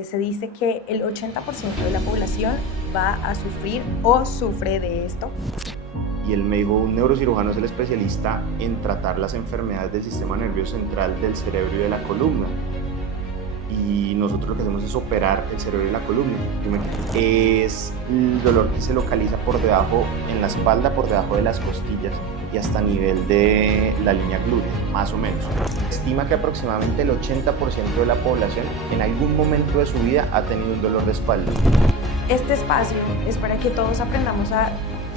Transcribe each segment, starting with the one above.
Se dice que el 80% de la población va a sufrir o sufre de esto. Y él me dijo, un neurocirujano es el especialista en tratar las enfermedades del sistema nervioso central, del cerebro y de la columna. Y nosotros lo que hacemos es operar el cerebro y la columna. Es el dolor que se localiza por debajo, en la espalda, por debajo de las costillas y hasta a nivel de la línea glútea, más o menos. Se estima que aproximadamente el 80% de la población en algún momento de su vida ha tenido un dolor de espalda. Este espacio es para que todos aprendamos a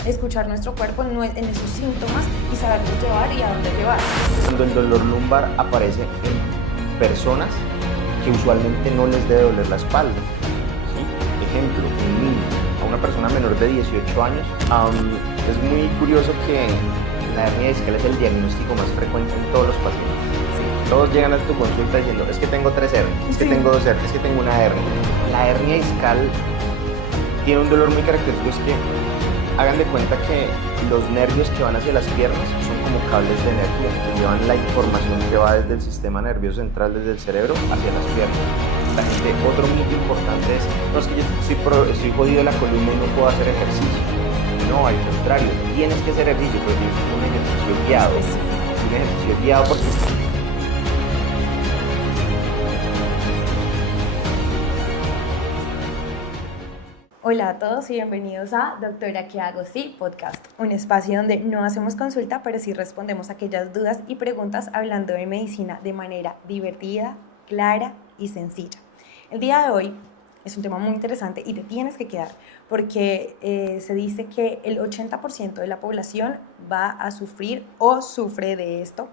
escuchar nuestro cuerpo en esos síntomas y saberlos llevar y a dónde llevar. Cuando el dolor lumbar aparece en personas que usualmente no les debe doler la espalda. ¿Sí? Ejemplo, un niño, a una persona menor de 18 años. Es muy curioso que la hernia discal es el diagnóstico más frecuente en todos los pacientes. Sí. Todos llegan a tu consulta diciendo, es que tengo 3 hernias, es que tengo 2 hernias, es que tengo una hernia. La hernia discal tiene un dolor muy característico, es que hagan de cuenta que los nervios que van hacia las piernas son como cables de energía que llevan la información que va desde el sistema nervioso central, desde el cerebro, hacia las piernas. La gente, otro mito importante es, no, es que yo estoy jodido de la columna y no puedo hacer ejercicio. No, al contrario, tienes que hacer ejercicio, pero tienes que hacer un ejercicio guiado. Un ejercicio guiado porque... Hola a todos y bienvenidos a Doctora, ¿qué hago? Sí, podcast, un espacio donde no hacemos consulta, pero sí respondemos aquellas dudas y preguntas hablando de medicina de manera divertida, clara y sencilla. El día de hoy es un tema muy interesante y te tienes que quedar porque se dice que el 80% de la población va a sufrir o sufre de esto.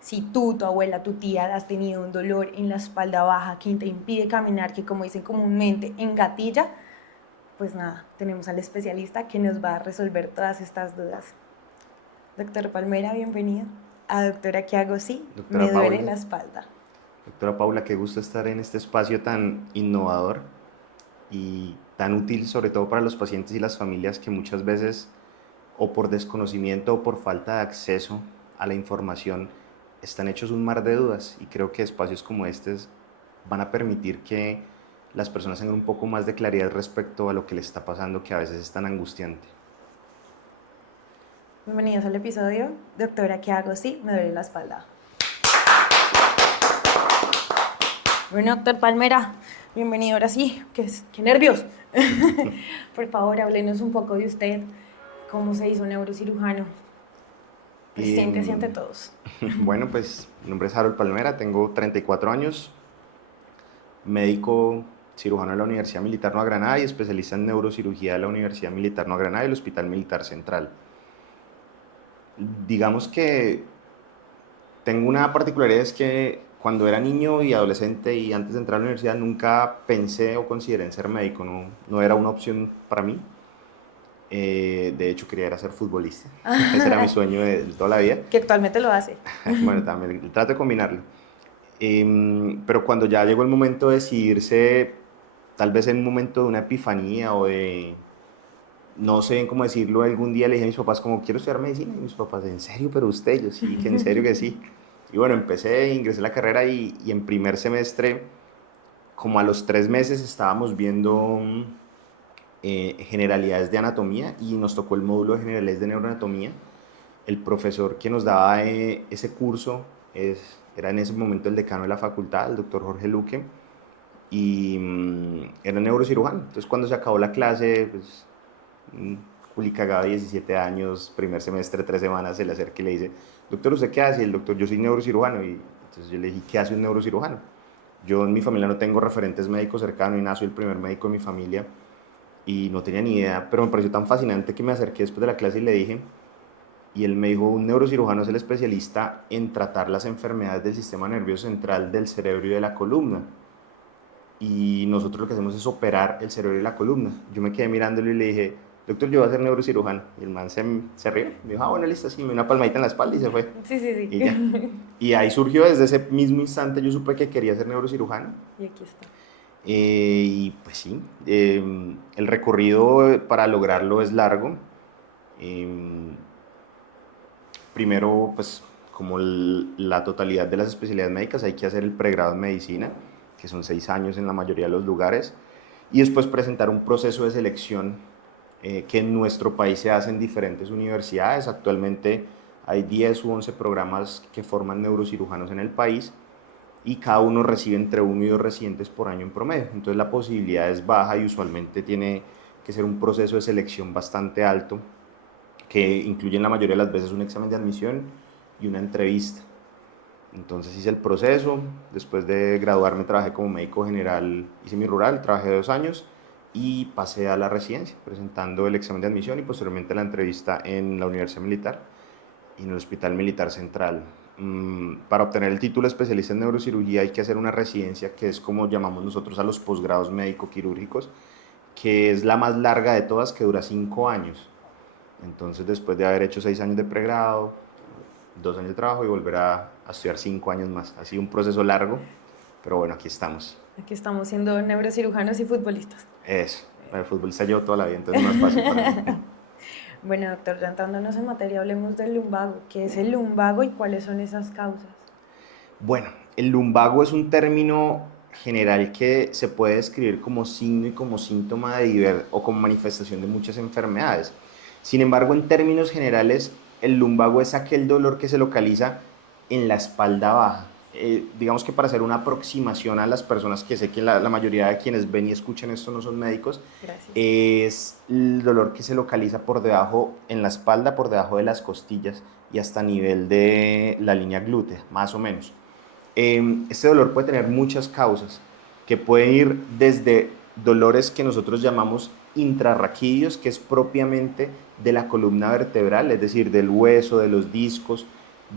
Si tú, tu abuela, tu tía has tenido un dolor en la espalda baja que te impide caminar, que como dicen comúnmente engatilla, pues nada, tenemos al especialista que nos va a resolver todas estas dudas. Doctor Palmera, bienvenido. A Doctora, ¿qué hago? Sí, Doctora me duele Paula, la espalda. Doctora Paula, qué gusto estar en este espacio tan innovador y tan útil, sobre todo para los pacientes y las familias que muchas veces, o por desconocimiento o por falta de acceso a la información, están hechos un mar de dudas, y creo que espacios como estos van a permitir que las personas tengan un poco más de claridad respecto a lo que les está pasando, que a veces es tan angustiante. Bienvenidos al episodio. Doctora, ¿qué hago? Sí, me duele la espalda. Bueno, doctor Palmera, bienvenido ahora sí. ¡Qué nervios! Por favor, háblenos un poco de usted. ¿Cómo se hizo neurocirujano? Preséntese ante todos. Bueno, pues mi nombre es Harold Palmera, tengo 34 años, médico cirujano de la Universidad Militar Nueva Granada y especialista en neurocirugía de la Universidad Militar Nueva Granada y el Hospital Militar Central. Digamos que tengo una particularidad, es que cuando era niño y adolescente y antes de entrar a la universidad nunca pensé o consideré en ser médico, no era una opción para mí. De hecho quería era ser futbolista, ese era mi sueño de toda la vida. Que actualmente lo hace. Bueno, también trato de combinarlo. Pero cuando ya llegó el momento de decidirse, tal vez en un momento de una epifanía o de, no sé cómo decirlo, algún día le dije a mis papás como, quiero estudiar medicina, y mis papás, ¿en serio? ¿Pero usted? Yo, sí, que en serio que sí. Y bueno, ingresé a la carrera y en primer semestre, como a los 3 meses, estábamos viendo generalidades de anatomía y nos tocó el módulo de generalidades de neuroanatomía. El profesor que nos daba ese curso era en ese momento el decano de la facultad, el doctor Jorge Luque, y era neurocirujano. Entonces cuando se acabó la clase, pues, Juli cagado, 17 años, primer semestre, 3 semanas, se le acerca y le dice, doctor, ¿usted qué hace? Y el doctor, yo soy neurocirujano. Y entonces yo le dije, ¿qué hace un neurocirujano? Yo en mi familia no tengo referentes médicos cercanos y nada, soy el primer médico de mi familia y no tenía ni idea, pero me pareció tan fascinante que me acerqué después de la clase y le dije, y él me dijo, un neurocirujano es el especialista en tratar las enfermedades del sistema nervioso central, del cerebro y de la columna. Y nosotros lo que hacemos es operar el cerebro y la columna. Yo me quedé mirándolo y le dije, doctor, yo voy a ser neurocirujano. Y el man se rió. Me dijo, bueno, listo, sí, me dio una palmadita en la espalda y se fue. Sí, sí, sí. Y ya. Y ahí surgió, desde ese mismo instante yo supe que quería ser neurocirujano. Y aquí está. Y pues sí, el recorrido para lograrlo es largo. Primero, pues como la totalidad de las especialidades médicas, hay que hacer el pregrado en medicina, que son 6 años en la mayoría de los lugares, y después presentar un proceso de selección que en nuestro país se hace en diferentes universidades. Actualmente hay 10 u 11 programas que forman neurocirujanos en el país y cada uno recibe entre 1 y 2 residentes por año en promedio. Entonces la posibilidad es baja y usualmente tiene que ser un proceso de selección bastante alto que incluye en la mayoría de las veces un examen de admisión y una entrevista. Entonces hice el proceso, después de graduarme trabajé como médico general, hice mi rural, trabajé 2 años y pasé a la residencia presentando el examen de admisión y posteriormente la entrevista en la Universidad Militar y en el Hospital Militar Central. Para obtener el título de especialista en neurocirugía hay que hacer una residencia que es como llamamos nosotros a los posgrados médico-quirúrgicos, que es la más larga de todas, que dura 5 años. Entonces después de haber hecho 6 años de pregrado, 2 años de trabajo y volver a estudiar 5 años más. Ha sido un proceso largo, pero bueno, aquí estamos. Aquí estamos siendo neurocirujanos y futbolistas. Eso, el fútbol se llevó toda la vida, entonces es más fácil para mí. Bueno, doctor, ya entrándonos en materia, hablemos del lumbago. ¿Qué es el lumbago y cuáles son esas causas? Bueno, el lumbago es un término general que se puede describir como signo y como síntoma de o como manifestación de muchas enfermedades. Sin embargo, en términos generales, el lumbago es aquel dolor que se localiza en la espalda baja. Digamos que para hacer una aproximación a las personas, que sé que la mayoría de quienes ven y escuchan esto no son médicos, Gracias. es el dolor que se localiza por debajo, en la espalda, por debajo de las costillas y hasta a nivel de la línea glútea, más o menos. Este dolor puede tener muchas causas, que pueden ir desde dolores que nosotros llamamos intrarraquídeos, que es propiamente de la columna vertebral, es decir, del hueso, de los discos,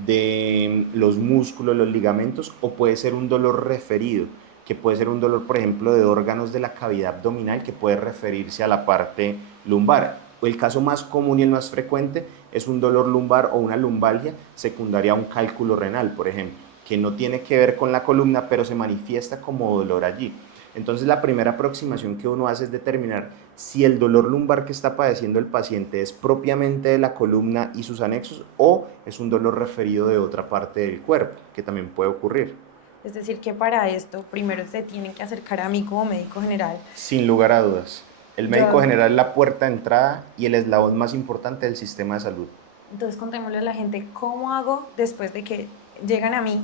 de los músculos, los ligamentos, o puede ser un dolor referido, que puede ser un dolor, por ejemplo, de órganos de la cavidad abdominal, que puede referirse a la parte lumbar. El caso más común y el más frecuente es un dolor lumbar o una lumbalgia secundaria a un cálculo renal, por ejemplo, que no tiene que ver con la columna, pero se manifiesta como dolor allí. Entonces la primera aproximación que uno hace es determinar si el dolor lumbar que está padeciendo el paciente es propiamente de la columna y sus anexos o es un dolor referido de otra parte del cuerpo, que también puede ocurrir. Es decir, que para esto primero se tienen que acercar a mí como médico general. Sin lugar a dudas. El médico Yo, general es la puerta de entrada y el eslabón más importante del sistema de salud. entonces contémosle a la gente cómo hago después de que llegan a mí,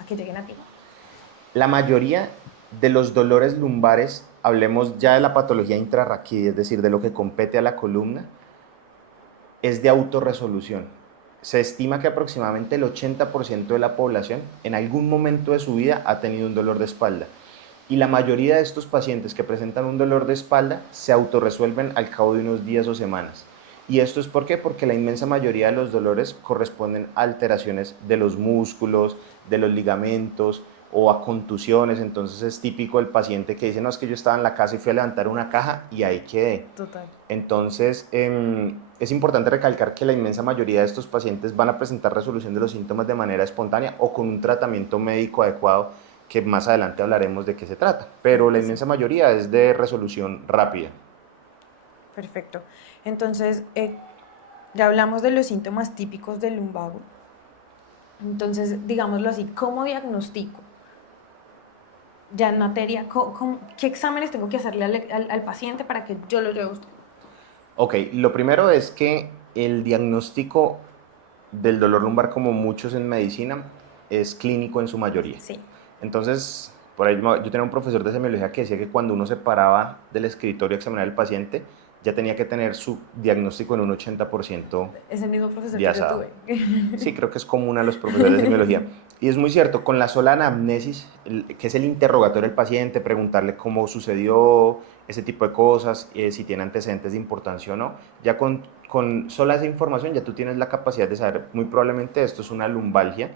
a que lleguen a ti. La mayoría de los dolores lumbares, hablemos ya de la patología intrarraquídea, es decir, de lo que compete a la columna, es de autorresolución. Se estima que aproximadamente el 80% de la población en algún momento de su vida ha tenido un dolor de espalda. Y la mayoría de estos pacientes que presentan un dolor de espalda se autorresuelven al cabo de unos días o semanas. ¿Y esto es por qué? Porque la inmensa mayoría de los dolores corresponden a alteraciones de los músculos, de los ligamentos o a contusiones. Entonces es típico el paciente que dice, no, es que yo estaba en la casa y fui a levantar una caja y ahí quedé. Total. Entonces es importante recalcar que la inmensa mayoría de estos pacientes van a presentar resolución de los síntomas de manera espontánea o con un tratamiento médico adecuado, que más adelante hablaremos de qué se trata, pero la inmensa mayoría es de resolución rápida. Perfecto. Entonces, ya hablamos de los síntomas típicos del lumbago. Entonces, digámoslo así, ¿cómo diagnostico? Ya en materia, ¿qué exámenes tengo que hacerle al paciente para que yo lo lleve a usted? Ok, lo primero es que el diagnóstico del dolor lumbar, como muchos en medicina, es clínico en su mayoría. Sí. Entonces, por ahí yo tenía un profesor de semiología que decía que cuando uno se paraba del escritorio a examinar al paciente, ya tenía que tener su diagnóstico en un 80%. Es el mismo profesor Ya que yo sabe. tuve. Sí, creo que es común a los profesores de semiología. Y es muy cierto, con la sola anamnesis, que es el interrogatorio del paciente, preguntarle cómo sucedió, ese tipo de cosas, si tiene antecedentes de importancia o no, ya con sola esa información ya tú tienes la capacidad de saber, muy probablemente esto es una lumbalgia,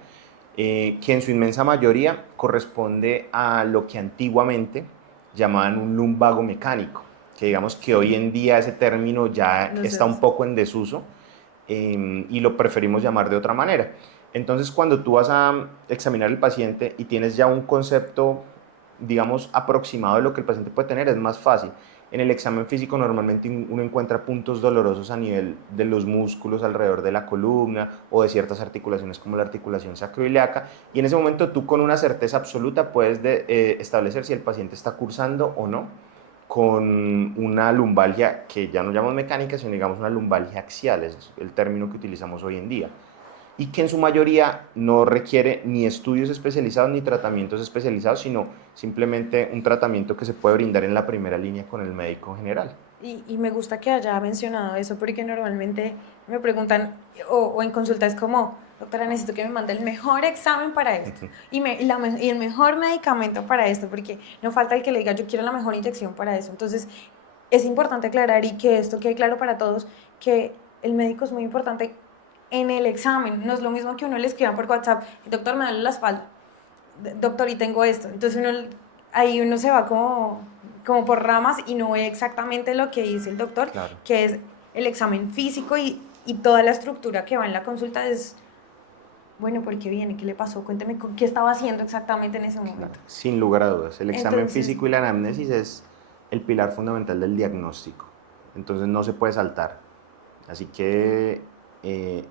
que en su inmensa mayoría corresponde a lo que antiguamente llamaban un lumbago mecánico, que digamos que hoy en día ese término ya está un poco en desuso, y lo preferimos llamar de otra manera. Entonces, cuando tú vas a examinar al paciente y tienes ya un concepto, digamos, aproximado de lo que el paciente puede tener, es más fácil. En el examen físico normalmente uno encuentra puntos dolorosos a nivel de los músculos alrededor de la columna o de ciertas articulaciones como la articulación sacroiliaca, y en ese momento tú con una certeza absoluta puedes establecer si el paciente está cursando o no con una lumbalgia que ya no llamamos mecánica, sino digamos una lumbalgia axial, es el término que utilizamos hoy en día, y que en su mayoría no requiere ni estudios especializados ni tratamientos especializados, sino simplemente un tratamiento que se puede brindar en la primera línea con el médico general. Y me gusta que haya mencionado eso porque normalmente me preguntan o en consulta es como, doctora, necesito que me mande el mejor examen para esto y el mejor medicamento para esto, porque no falta el que le diga yo quiero la mejor inyección para eso. Entonces es importante aclarar y que esto quede claro para todos, que el médico es muy importante en el examen. No es lo mismo que uno le escriba por WhatsApp, doctor, me duele la espalda, doctor, y tengo esto. Entonces ahí uno se va como por ramas y no ve exactamente lo que dice el doctor, Claro. que es el examen físico y toda la estructura que va en la consulta es, bueno, ¿por qué viene? ¿Qué le pasó? Cuénteme qué estaba haciendo exactamente en ese Claro, momento. sin lugar a dudas. El examen Entonces, físico y la anamnesis es el pilar fundamental del diagnóstico. Entonces no se puede saltar. Así que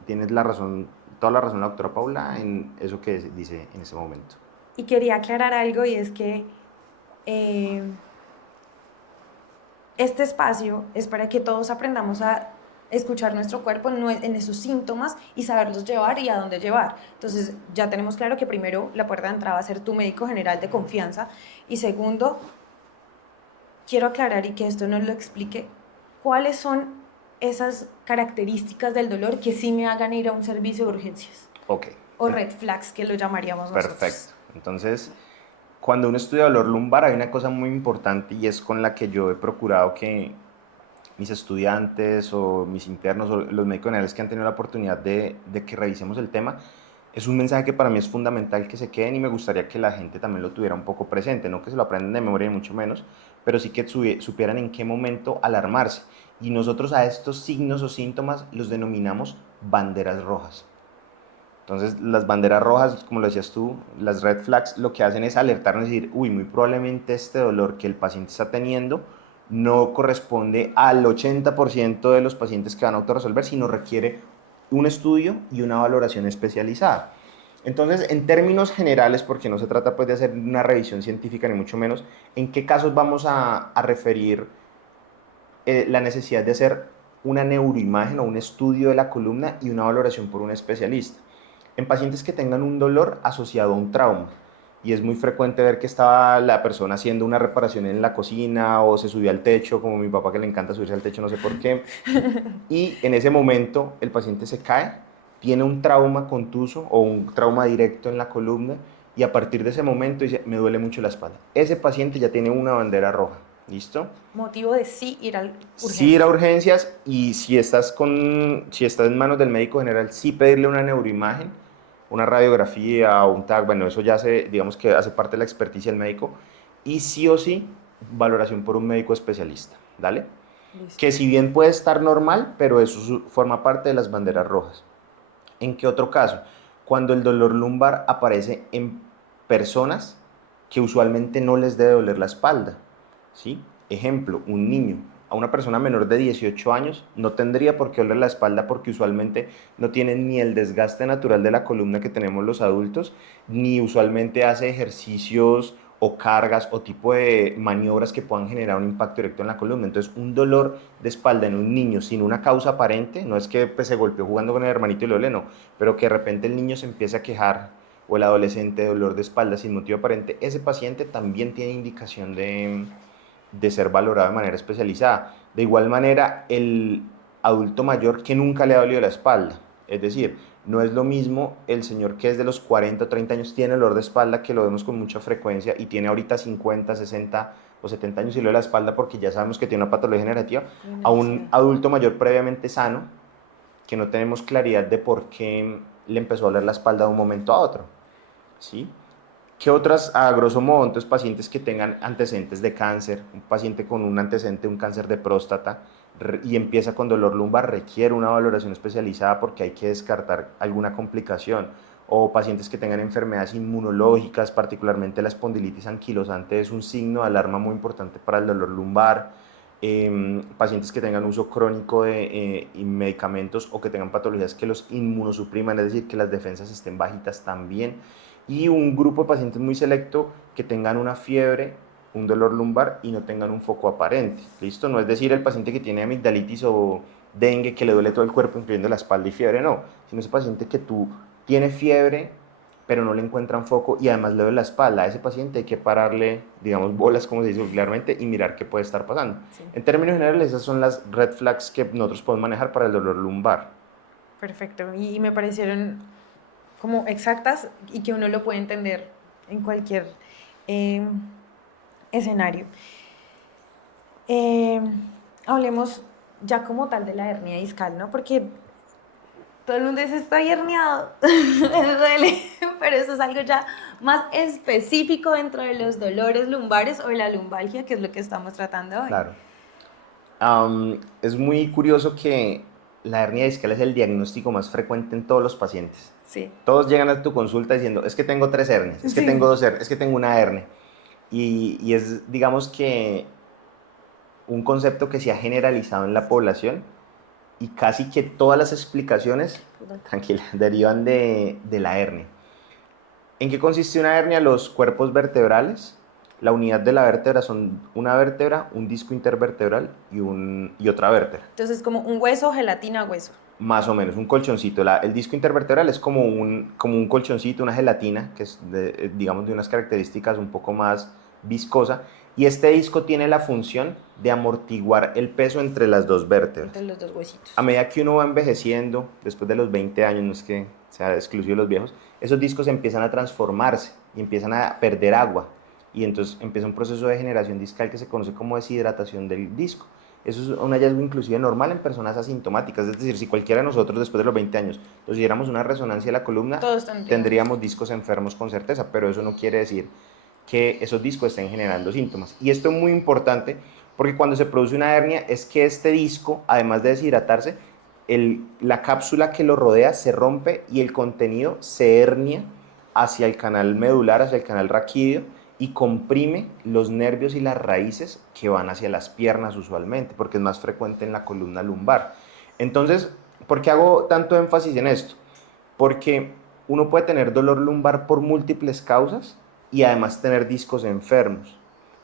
tienes la razón, toda la razón la doctora Paula en eso que dice en ese momento. y quería aclarar algo y es que eh, este espacio es para que todos aprendamos a escuchar nuestro cuerpo en esos síntomas y saberlos llevar y a dónde llevar. Entonces ya tenemos claro que primero la puerta de entrada va a ser tu médico general de confianza y segundo, quiero aclarar y que esto nos lo explique, cuáles son esas características del dolor que sí me hagan ir a un servicio de urgencias Ok, o red flags que lo llamaríamos nosotros. perfecto. Entonces, cuando uno estudia dolor lumbar hay una cosa muy importante y es con la que yo he procurado que mis estudiantes o mis internos o los médicos generales que han tenido la oportunidad de que revisemos el tema, es un mensaje que para mí es fundamental que se queden y me gustaría que la gente también lo tuviera un poco presente, no que se lo aprendan de memoria ni mucho menos, pero sí que supieran en qué momento alarmarse. Y nosotros a estos signos o síntomas los denominamos banderas rojas. Entonces, las banderas rojas, como lo decías tú, las red flags, lo que hacen es alertarnos y decir, uy, muy probablemente este dolor que el paciente está teniendo no corresponde al 80% de los pacientes que van a autorresolver, sino requiere un estudio y una valoración especializada. Entonces, en términos generales, porque no se trata pues de hacer una revisión científica ni mucho menos, ¿en qué casos vamos a referir la necesidad de hacer una neuroimagen o un estudio de la columna y una valoración por un especialista? En pacientes que tengan un dolor asociado a un trauma. Y es muy frecuente ver que estaba la persona haciendo una reparación en la cocina o se subió al techo, como mi papá que le encanta subirse al techo, no sé por qué. Y en ese momento el paciente se cae, tiene un trauma contuso o un trauma directo en la columna y a partir de ese momento dice, me duele mucho la espalda. Ese paciente ya tiene una bandera roja. ¿Listo? Motivo de sí ir a Sí ir a urgencias. urgencias y si estás en manos del médico general, sí pedirle una neuroimagen, una radiografía o un TAC, bueno, eso ya digamos que hace parte de la experticia del médico, y sí o sí, valoración por un médico especialista, ¿dale? Listo. Que si bien puede estar normal, pero eso forma parte de las banderas rojas. ¿En qué otro caso? Cuando el dolor lumbar aparece en personas que usualmente no les debe doler la espalda, ¿sí? Ejemplo, un niño. A una persona menor de 18 años no tendría por qué doler la espalda porque usualmente no tiene ni el desgaste natural de la columna que tenemos los adultos, ni usualmente hace ejercicios o cargas o tipo de maniobras que puedan generar un impacto directo en la columna. Entonces, un dolor de espalda en un niño sin una causa aparente, no es que pues, se golpeó jugando con el hermanito y le duele, no, pero que de repente el niño se empiece a quejar o el adolescente de dolor de espalda sin motivo aparente, ese paciente también tiene indicación de ser valorado de manera especializada. De igual manera, el adulto mayor que nunca le ha dolido la espalda, es decir, no es lo mismo el señor que es de los 40 o 30 años tiene dolor de espalda, que lo vemos con mucha frecuencia, y tiene ahorita 50, 60 o 70 años y le duele la espalda porque ya sabemos que tiene una patología generativa, a un adulto mayor previamente sano, que no tenemos claridad de por qué le empezó a doler la espalda de un momento a otro, ¿sí? ¿Qué otras, a grosso modo, entonces pacientes que tengan antecedentes de cáncer, un paciente con un antecedente, un cáncer de próstata y empieza con dolor lumbar, requiere una valoración especializada porque hay que descartar alguna complicación? O pacientes que tengan enfermedades inmunológicas, particularmente la espondilitis anquilosante es un signo de alarma muy importante para el dolor lumbar. pacientes que tengan uso crónico de medicamentos o que tengan patologías que los inmunosupriman, es decir, que las defensas estén bajitas también, y un grupo de pacientes muy selecto que tengan una fiebre, un dolor lumbar y no tengan un foco aparente. ¿Listo? No es decir el paciente que tiene amigdalitis o dengue, que le duele todo el cuerpo, incluyendo la espalda y fiebre, no, sino ese paciente que tú tiene fiebre, pero no le encuentran foco y además le duele la espalda. A ese paciente hay que pararle, digamos, bolas, como se dice vulgarmente, y mirar qué puede estar pasando. Sí. En términos generales, esas son las red flags que nosotros podemos manejar para el dolor lumbar. Perfecto, y me parecieron como exactas y que uno lo puede entender en cualquier escenario. Hablemos ya como tal de la hernia discal, ¿no? Porque todo el mundo dice, estoy herniado, me duele, pero eso es algo ya más específico dentro de los dolores lumbares o de la lumbalgia, que es lo que estamos tratando hoy. Claro. Es muy curioso que la hernia discal es el diagnóstico más frecuente en todos los pacientes. Sí. Todos llegan a tu consulta diciendo, es que tengo 3 hernias, es que Sí. tengo 2 hernias, es que tengo una hernia. Y es, digamos que, un concepto que se ha generalizado en la población y casi que todas las explicaciones, tranquila, derivan de la hernia. ¿En qué consiste una hernia? Los cuerpos vertebrales. La unidad de la vértebra son una vértebra, un disco intervertebral y otra vértebra. Entonces, como un hueso, gelatina, hueso. Más o menos, un colchoncito. El disco intervertebral es como un colchoncito, una gelatina, que es, digamos, de unas características un poco más viscosa. Y este disco tiene la función de amortiguar el peso entre las dos vértebras. Entre los dos huesitos. A medida que uno va envejeciendo, después de los 20 años, no es que sea exclusivo de los viejos, esos discos empiezan a transformarse y empiezan a perder agua. Y entonces empieza un proceso de degeneración discal que se conoce como deshidratación del disco. Eso es un hallazgo inclusive normal en personas asintomáticas. Es decir, si cualquiera de nosotros después de los 20 años nos diéramos una resonancia de la columna, tendríamos discos enfermos con certeza, pero eso no quiere decir que esos discos estén generando síntomas. Y esto es muy importante porque cuando se produce una hernia es que este disco, además de deshidratarse, la cápsula que lo rodea se rompe y el contenido se hernia hacia el canal medular, hacia el canal raquídeo, y comprime los nervios y las raíces que van hacia las piernas usualmente, porque es más frecuente en la columna lumbar. Entonces, ¿por qué hago tanto énfasis en esto? Porque uno puede tener dolor lumbar por múltiples causas y además tener discos enfermos.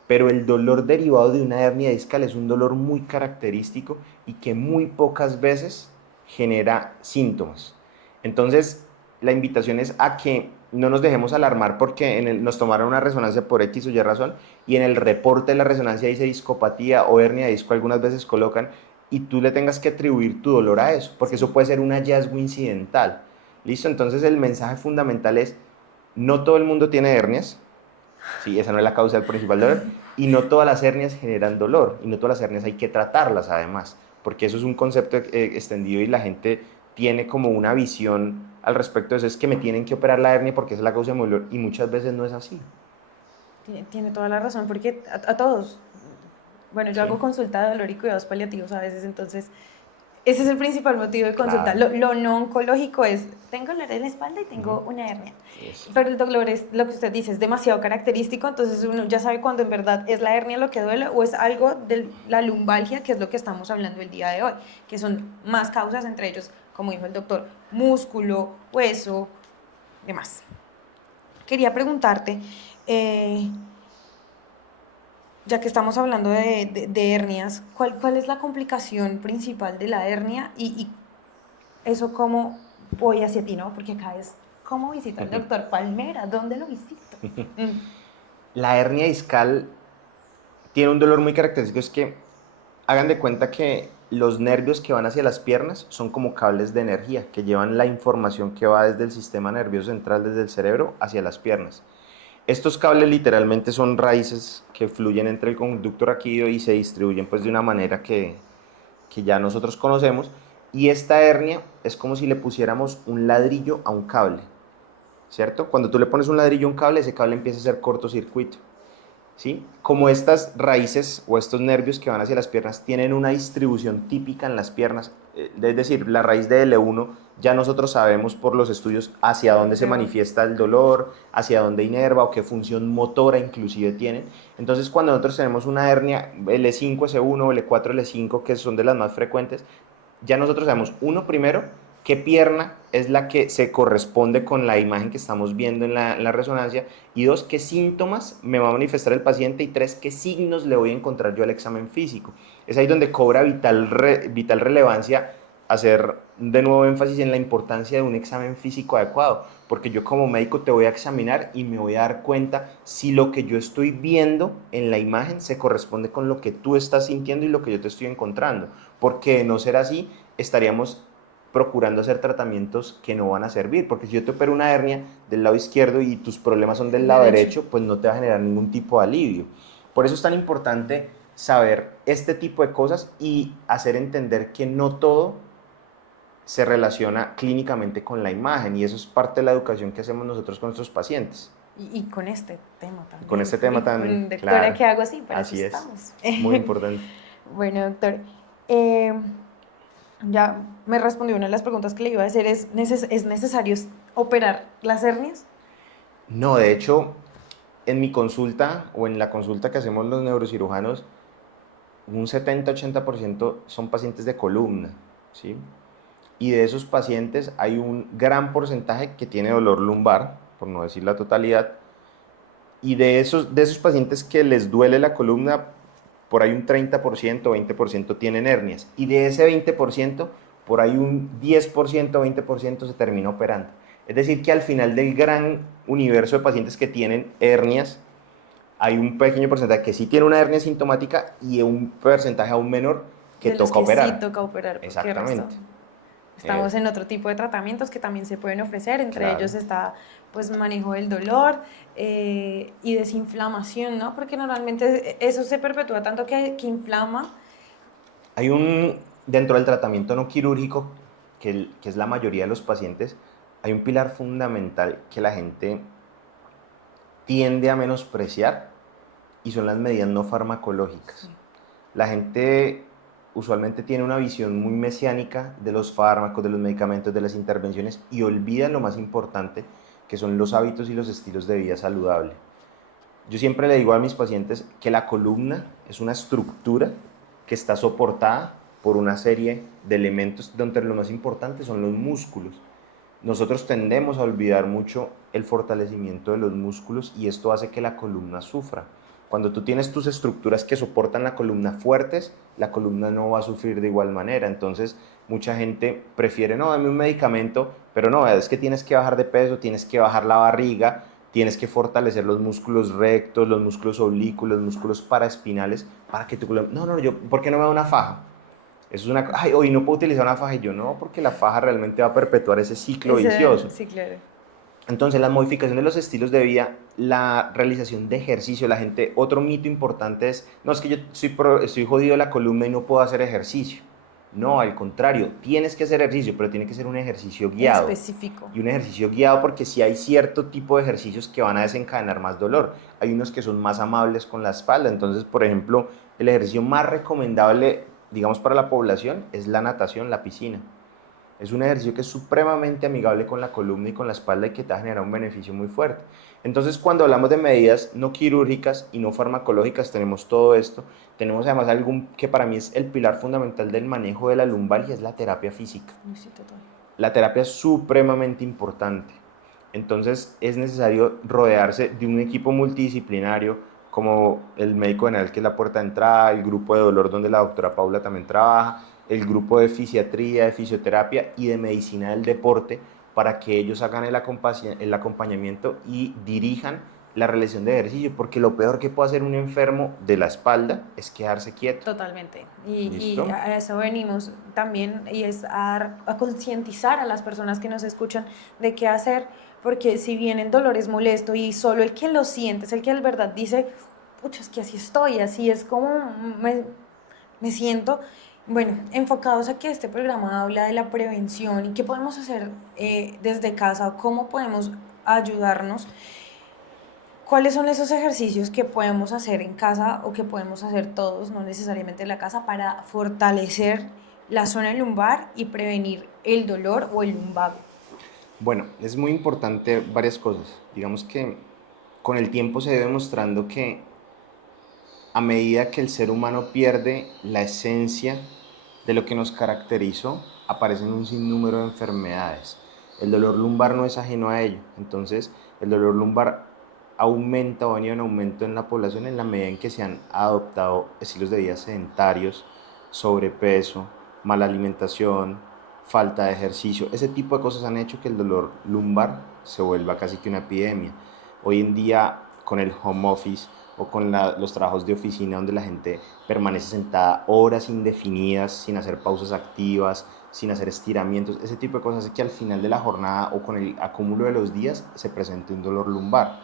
Pero el dolor derivado de una hernia discal es un dolor muy característico y que muy pocas veces genera síntomas. Entonces, la invitación es a que no nos dejemos alarmar porque nos tomaron una resonancia por X o Y razón y en el reporte de la resonancia dice discopatía o hernia de disco, algunas veces colocan, y tú le tengas que atribuir tu dolor a eso, porque eso puede ser un hallazgo incidental. ¿Listo? Entonces el mensaje fundamental es, no todo el mundo tiene hernias, sí, esa no es la causa del principal dolor, y no todas las hernias generan dolor, y no todas las hernias hay que tratarlas además, porque eso es un concepto extendido y la gente tiene como una visión al respecto de eso, es que me tienen que operar la hernia porque esa es la causa de mi dolor, y muchas veces no es así. Tiene toda la razón, porque a todos, bueno, yo Sí. hago consulta de dolor y cuidados paliativos a veces, entonces ese es el principal motivo de consulta. Claro. Lo no oncológico es, tengo dolor en la espalda y tengo una hernia. Eso. Pero el dolor es, lo que usted dice, es demasiado característico, entonces uno ya sabe cuando en verdad es la hernia lo que duele o es algo de la lumbalgia, que es lo que estamos hablando el día de hoy, que son más causas, entre ellos, como dijo el doctor, músculo, hueso, demás. Quería preguntarte, ya que estamos hablando de hernias, ¿cuál es la complicación principal de la hernia y eso cómo voy hacia ti, ¿no? Porque acá es, ¿cómo visito al doctor Palmera? ¿Dónde lo visito? La hernia discal tiene un dolor muy característico, es que hagan de cuenta que los nervios que van hacia las piernas son como cables de energía que llevan la información que va desde el sistema nervioso central, desde el cerebro, hacia las piernas. Estos cables literalmente son raíces que fluyen entre el conducto raquídeo y se distribuyen pues de una manera que ya nosotros conocemos, y esta hernia es como si le pusiéramos un ladrillo a un cable, ¿cierto? Cuando tú le pones un ladrillo a un cable, ese cable empieza a hacer cortocircuito, ¿sí? Como estas raíces o estos nervios que van hacia las piernas tienen una distribución típica en las piernas, es decir, la raíz de L1 ya nosotros sabemos por los estudios hacia dónde se manifiesta el dolor, hacia dónde inerva o qué función motora inclusive tienen. Entonces, cuando nosotros tenemos una hernia L5, S1, L4, L5, que son de las más frecuentes, ya nosotros sabemos, uno, primero, qué pierna es la que se corresponde con la imagen que estamos viendo en la resonancia, y dos, qué síntomas me va a manifestar el paciente, y tres, qué signos le voy a encontrar yo al examen físico. Es ahí donde cobra vital relevancia hacer de nuevo énfasis en la importancia de un examen físico adecuado, porque yo como médico te voy a examinar y me voy a dar cuenta si lo que yo estoy viendo en la imagen se corresponde con lo que tú estás sintiendo y lo que yo te estoy encontrando, porque de no ser así estaríamos procurando hacer tratamientos que no van a servir, porque si yo te opero una hernia del lado izquierdo y tus problemas son del lado derecho, pues no te va a generar ningún tipo de alivio. Por eso es tan importante saber este tipo de cosas y hacer entender que no todo se relaciona clínicamente con la imagen, y eso es parte de la educación que hacemos nosotros con nuestros pacientes. Y con este tema también. Con este tema tan Doctora, claro. ¿qué hago? Sí, para eso Así es. estamos. Muy importante. Bueno, doctor, ya me respondió una de las preguntas que le iba a hacer, ¿es necesario operar las hernias? No, de hecho, en mi consulta o en la consulta que hacemos los neurocirujanos, un 70-80% son pacientes de columna, ¿sí? Y de esos pacientes hay un gran porcentaje que tiene dolor lumbar, por no decir la totalidad, y de esos pacientes que les duele la columna, por ahí un 30% o 20% tienen hernias, y de ese 20%, por ahí un 10% o 20% se termina operando. Es decir, que al final del gran universo de pacientes que tienen hernias, hay un pequeño porcentaje que sí tiene una hernia sintomática y un porcentaje aún menor que De los toca que operar. sí toca operar, porque el resto Exactamente. estamos en otro tipo de tratamientos que también se pueden ofrecer, entre Claro. ellos está pues manejo del dolor y desinflamación, ¿no? Porque normalmente eso se perpetúa tanto que inflama. Hay dentro del tratamiento no quirúrgico, que es la mayoría de los pacientes, hay un pilar fundamental que la gente tiende a menospreciar, y son las medidas no farmacológicas. Sí. La gente usualmente tiene una visión muy mesiánica de los fármacos, de los medicamentos, de las intervenciones, y olvida lo más importante, que son los hábitos y los estilos de vida saludable. Yo siempre le digo a mis pacientes que la columna es una estructura que está soportada por una serie de elementos, donde lo más importante son los músculos. Nosotros tendemos a olvidar mucho el fortalecimiento de los músculos, y esto hace que la columna sufra. Cuando tú tienes tus estructuras que soportan la columna fuertes, la columna no va a sufrir de igual manera. Entonces, mucha gente prefiere, no, dame un medicamento, pero no, es que tienes que bajar de peso, tienes que bajar la barriga, tienes que fortalecer los músculos rectos, los músculos oblicuos, los músculos paraespinales, para que tu columna... No, yo, ¿por qué no me da una faja? Eso es una... Ay, hoy no puedo utilizar una faja. Y yo, no, porque la faja realmente va a perpetuar ese ciclo vicioso. Sí, claro. Entonces, la modificación de los estilos de vida, la realización de ejercicio, la gente, otro mito importante es, no, es que yo estoy jodido de la columna y no puedo hacer ejercicio. No, al contrario, tienes que hacer ejercicio, pero tiene que ser un ejercicio guiado. Específico. Y un ejercicio guiado, porque sí hay cierto tipo de ejercicios que van a desencadenar más dolor. Hay unos que son más amables con la espalda. Entonces, por ejemplo, el ejercicio más recomendable, digamos, para la población es la natación, la piscina. Es un ejercicio que es supremamente amigable con la columna y con la espalda, y que te va a generar un beneficio muy fuerte. Entonces, cuando hablamos de medidas no quirúrgicas y no farmacológicas, tenemos todo esto. Tenemos además algo que para mí es el pilar fundamental del manejo de la lumbar, y es la terapia física. Sí, total. La terapia es supremamente importante. Entonces, es necesario rodearse de un equipo multidisciplinario, como el médico general, que es la puerta de entrada, el grupo de dolor donde la doctora Paula también trabaja, el grupo de fisiatría, de fisioterapia y de medicina del deporte, para que ellos hagan el acompañamiento y dirijan la realización de ejercicio, porque lo peor que puede hacer un enfermo de la espalda es quedarse quieto. Totalmente. Y a eso venimos también, y es a concientizar a las personas que nos escuchan de qué hacer, porque si bien el dolor es molesto y solo el que lo siente es el que de verdad dice, pucha, es que así estoy, así es como me siento. Bueno, enfocados a que este programa habla de la prevención y qué podemos hacer desde casa, cómo podemos ayudarnos. ¿Cuáles son esos ejercicios que podemos hacer en casa o que podemos hacer todos, no necesariamente en la casa, para fortalecer la zona lumbar y prevenir el dolor o el lumbago? Bueno, es muy importante varias cosas. Digamos que con el tiempo se va demostrando que a medida que el ser humano pierde la esencia de lo que nos caracterizó, aparecen un sinnúmero de enfermedades. El dolor lumbar no es ajeno a ello. Entonces, el dolor lumbar aumenta o ha venido en aumento en la población en la medida en que se han adoptado estilos de vida sedentarios, sobrepeso, mala alimentación, falta de ejercicio. Ese tipo de cosas han hecho que el dolor lumbar se vuelva casi que una epidemia. Hoy en día, con el home office o con los trabajos de oficina donde la gente permanece sentada horas indefinidas sin hacer pausas activas, sin hacer estiramientos, ese tipo de cosas hace que al final de la jornada o con el acúmulo de los días se presente un dolor lumbar.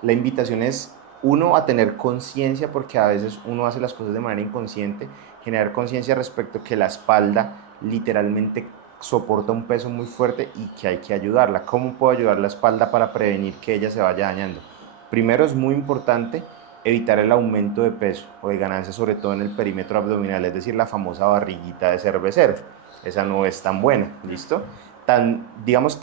La invitación es, uno, a tener conciencia, porque a veces uno hace las cosas de manera inconsciente, generar conciencia respecto a que la espalda literalmente soporta un peso muy fuerte y que hay que ayudarla. ¿Cómo puedo ayudar la espalda para prevenir que ella se vaya dañando? Primero, es muy importante evitar el aumento de peso o de ganancia, sobre todo en el perímetro abdominal, es decir, la famosa barriguita de cervecero. Esa no es tan buena, ¿listo? Digamos,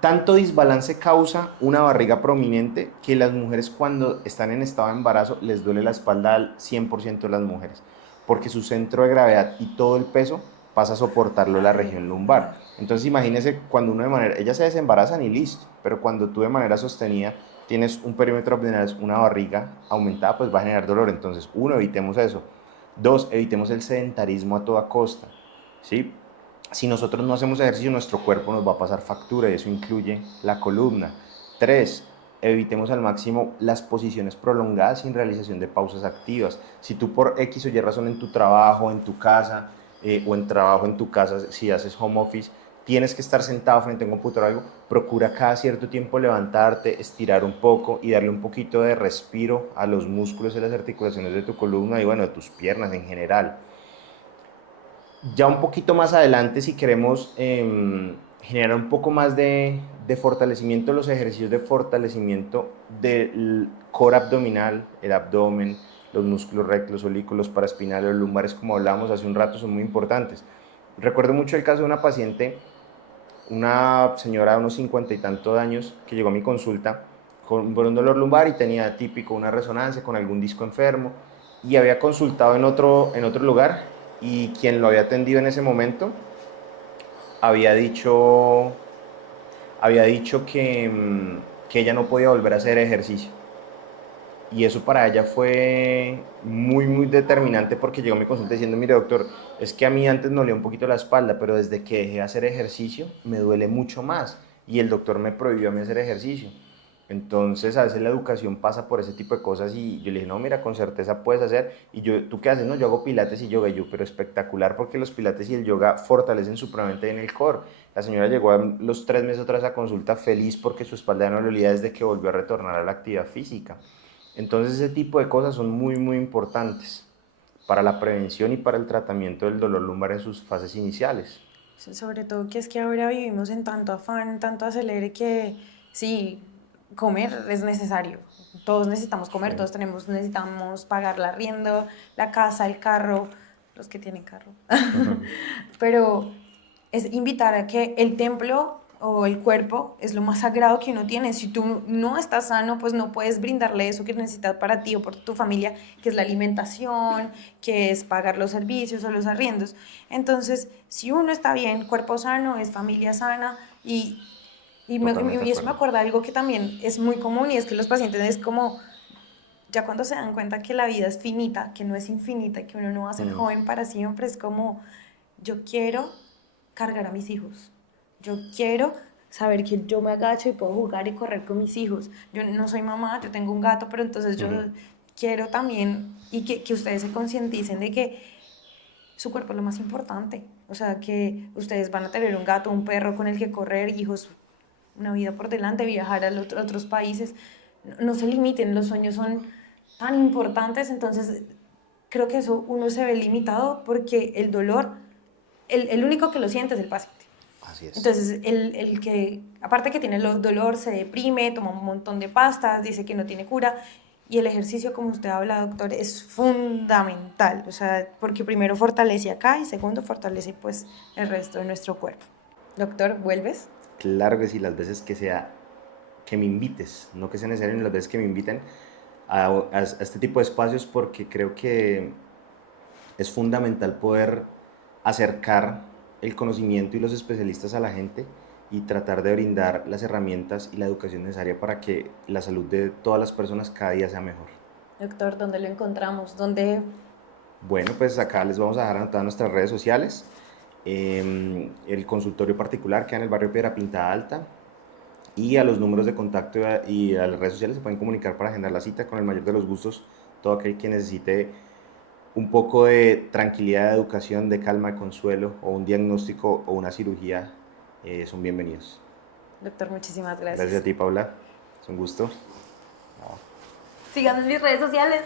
tanto desbalance causa una barriga prominente que las mujeres, cuando están en estado de embarazo, les duele la espalda al 100% de las mujeres, porque su centro de gravedad y todo el peso pasa a soportarlo la región lumbar. Entonces imagínense, cuando uno de manera, ellas se desembarazan y listo, pero cuando tú de manera sostenida tienes un perímetro abdominal, una barriga aumentada, pues va a generar dolor. Entonces, uno, evitemos eso. Dos, evitemos el sedentarismo a toda costa, ¿sí? Si nosotros no hacemos ejercicio, nuestro cuerpo nos va a pasar factura y eso incluye la columna. 3. Evitemos al máximo las posiciones prolongadas sin realización de pausas activas. Si tú por X o Y razón en tu trabajo, en tu casa, o en trabajo en tu casa, si haces home office, tienes que estar sentado frente a un computador o algo, procura cada cierto tiempo levantarte, estirar un poco y darle un poquito de respiro a los músculos y las articulaciones de tu columna y bueno, de tus piernas en general. Ya un poquito más adelante, si queremos generar un poco más de fortalecimiento, los ejercicios de fortalecimiento del core abdominal, el abdomen, los músculos rectos, los olículos paraespinales, los lumbares, como hablábamos hace un rato, son muy importantes. Recuerdo mucho el caso de una paciente, una señora de unos 50 y tantos años, que llegó a mi consulta por un dolor lumbar y tenía típico una resonancia con algún disco enfermo y había consultado en otro lugar y quien lo había atendido en ese momento había dicho, que ella no podía volver a hacer ejercicio. Y eso para ella fue muy, muy determinante porque llegó a mi consulta diciendo, mire doctor, es que a mí antes me dolía un poquito la espalda, pero desde que dejé de hacer ejercicio me duele mucho más y el doctor me prohibió a mí hacer ejercicio. Entonces a veces la educación pasa por ese tipo de cosas y yo le dije, no, mira, con certeza puedes hacer. Y yo, ¿tú qué haces? No, yo hago pilates y yoga. Y yo, pero espectacular porque los pilates y el yoga fortalecen supremamente en el core. La señora llegó a los 3 meses otra vez a consulta feliz porque su espalda ya no le dolía desde que volvió a retornar a la actividad física. Entonces ese tipo de cosas son muy, muy importantes para la prevención y para el tratamiento del dolor lumbar en sus fases iniciales. Sobre todo que es que ahora vivimos en tanto afán, tanto acelere que sí, comer es necesario. Todos necesitamos comer, Sí. todos necesitamos pagar el arriendo, la casa, el carro, los que tienen carro. Pero es invitar a que el templo o el cuerpo es lo más sagrado que uno tiene. Si tú no estás sano, pues no puedes brindarle eso que necesitas para ti o por tu familia, que es la alimentación, que es pagar los servicios o los arriendos. Entonces, si uno está bien, cuerpo sano, es familia sana Totalmente y de eso me acuerdo. acuerda algo que también es muy común y es que los pacientes es como, ya cuando se dan cuenta que la vida es finita, que no es infinita, que uno no va a ser joven para siempre, es como, yo quiero cargar a mis hijos. Yo quiero saber que yo me agacho y puedo jugar y correr con mis hijos. Yo no soy mamá, yo tengo un gato, pero entonces yo quiero también y que ustedes se concienticen de que su cuerpo es lo más importante. O sea, que ustedes van a tener un gato, un perro con el que correr, hijos, una vida por delante, viajar a otros países. No se limiten, los sueños son tan importantes, entonces creo que eso uno se ve limitado porque el dolor, el único que lo siente es el paciente. Así es. Entonces, el que, aparte que tiene dolor, se deprime, toma un montón de pastas, dice que no tiene cura, Y el ejercicio, como usted habla, doctor, es fundamental, o sea, porque primero fortalece acá y segundo fortalece pues el resto de nuestro cuerpo. Doctor, ¿vuelves? Claro que sí, las veces que sea que me invites, no que sea necesario, las veces que me inviten a este tipo de espacios, porque creo que es fundamental poder acercar el conocimiento y los especialistas a la gente y tratar de brindar las herramientas y la educación necesaria para que la salud de todas las personas cada día sea mejor. Doctor, ¿dónde lo encontramos? ¿Dónde? Bueno, pues acá les vamos a dejar anotadas nuestras redes sociales. El consultorio particular queda en el barrio Piedra Pintada Alta, y a los números de contacto y a las redes sociales se pueden comunicar para agendar la cita con el mayor de los gustos. Todo aquel que necesite un poco de tranquilidad, de educación, de calma, de consuelo, o un diagnóstico o una cirugía, son bienvenidos. Doctor, muchísimas Gracias gracias. a ti, Paula. Es un gusto. Síganme en mis redes sociales.